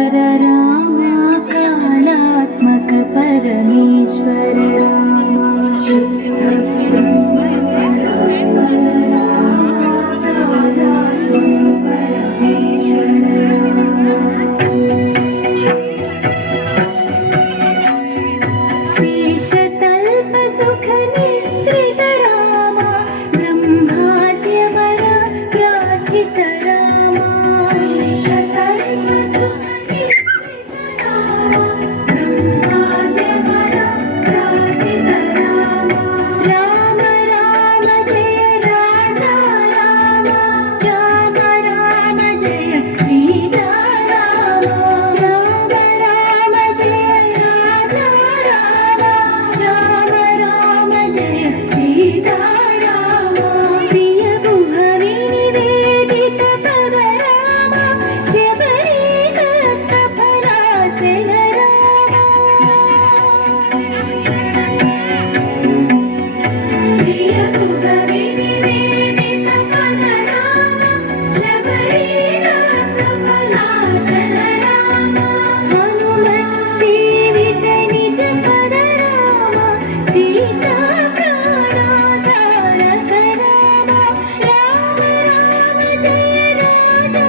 पर रामा कालात्मक परमेश्वर रामा शुद्ध ब्रह्म कालात्मक परमेश्वर शेषतल्प सुख निद्रित रामा ब्रह्माद्यवर प्रार्थित रामा शेषतल्प सुख निद्रित रामा ब्रह्माद्यवर प्रार्थित रामा राम राम जय राजा राम राम राम जय सीता राम राम राम जय राजा राम राम राम जय सीता राम प्रिय गुहवि निवेदित पद राम शबरी दत्त फलासन राम प्रिय गुहवि निवेदित पद राम शबरी दत्त फलासन राम हनुमत् सेवित निज पद राम सीता प्राणाधारक राम राम राम जय राजा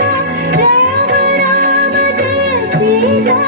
राम राम राम जय सीता